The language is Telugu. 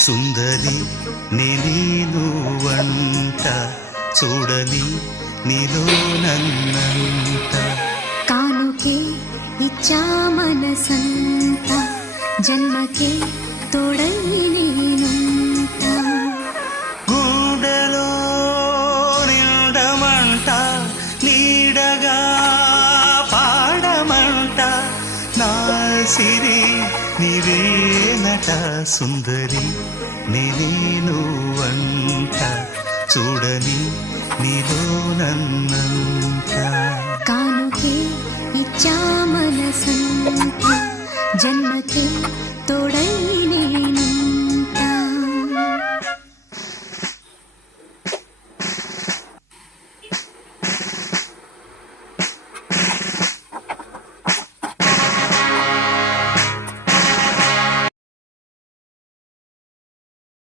సుందరి నేను వంట చూడని నీలో నన్నంత కానుకే ఇచ్చా మనసంత జన్మకే తోడై నేనుంట గుండెలో నిండమంట నీడగా పాడమంట నా సిరి నీవేనట సుందరి నేను వంట చూడని నీలో నన్నంత కానుకే ఇచ్చా మనసంత జన్మకే